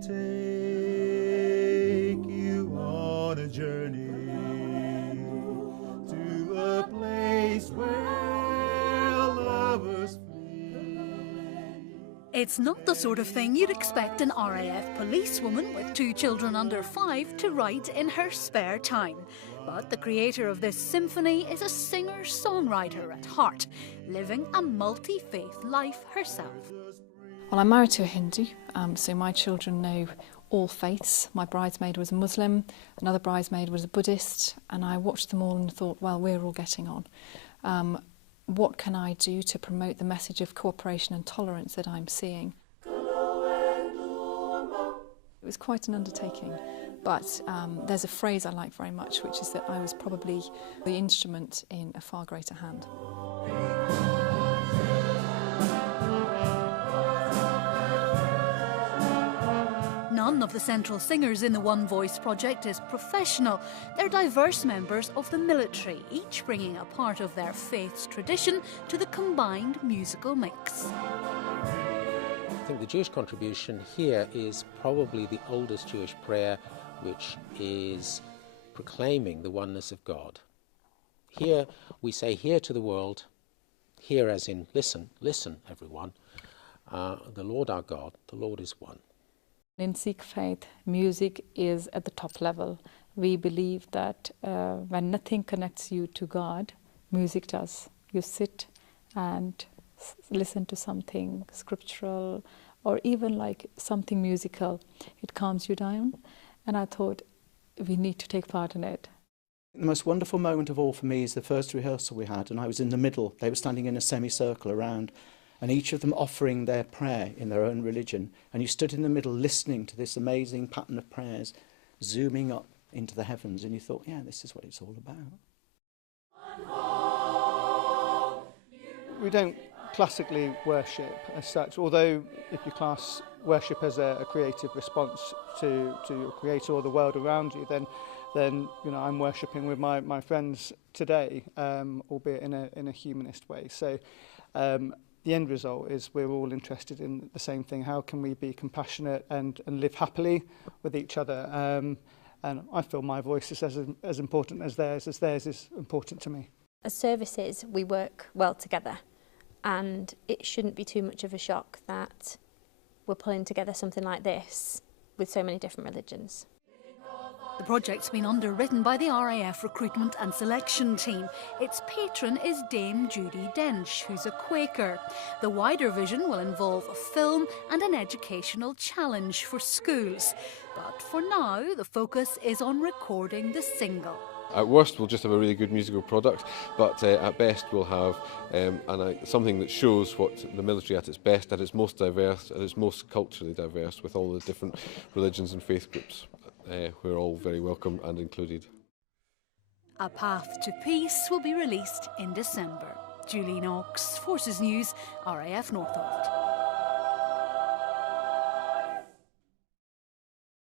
take you on a journey to a place where lovers flee. It's not the sort of thing you'd expect an RAF policewoman with 2 children under 5 to write in her spare time. But the creator of this symphony is a singer-songwriter at heart, living a multi-faith life herself. Well, I'm married to a Hindu, so my children know all faiths. My bridesmaid was a Muslim, another bridesmaid was a Buddhist, and I watched them all and thought, well, we're all getting on. What can I do to promote the message of cooperation and tolerance that I'm seeing? It was quite an undertaking, but there's a phrase I like very much, which is that I was probably the instrument in a far greater hand. None of the central singers in the One Voice project is professional. They're diverse members of the military, each bringing a part of their faith's tradition to the combined musical mix. I think the Jewish contribution here is probably the oldest Jewish prayer, which is proclaiming the oneness of God. Here we say, hear to the world, hear as in listen, listen everyone, the Lord our God, the Lord is one. In Sikh faith, music is at the top level. We believe that when nothing connects you to God, music does. You sit and listen to something scriptural or even like something musical. It calms you down, and I thought we need to take part in it. The most wonderful moment of all for me is the first rehearsal we had, and I was in the middle. They were standing in a semicircle around, and each of them offering their prayer in their own religion. And you stood in the middle listening to this amazing pattern of prayers zooming up into the heavens, and you thought, yeah, this is what it's all about. We don't classically worship as such, although if you class worship as a creative response to your creator or the world around you, then you know, I'm worshipping with my friends today, albeit in a humanist way. So the end result is we're all interested in the same thing. How can we be compassionate and live happily with each other? And I feel my voice is as important as theirs is important to me. As services, we work well together, and it shouldn't be too much of a shock that we're pulling together something like this with so many different religions. The project's been underwritten by the RAF recruitment and selection team. Its patron is Dame Judy Dench, who's a Quaker. The wider vision will involve a film and an educational challenge for schools. But for now, the focus is on recording the single. At worst, we'll just have a really good musical product, but at best we'll have something that shows what the military at its best, at its most diverse, at its most culturally diverse, with all the different religions and faith groups. We're all very welcome and included. A Path to Peace will be released in December. Julie Knox, Forces News, RAF Northolt.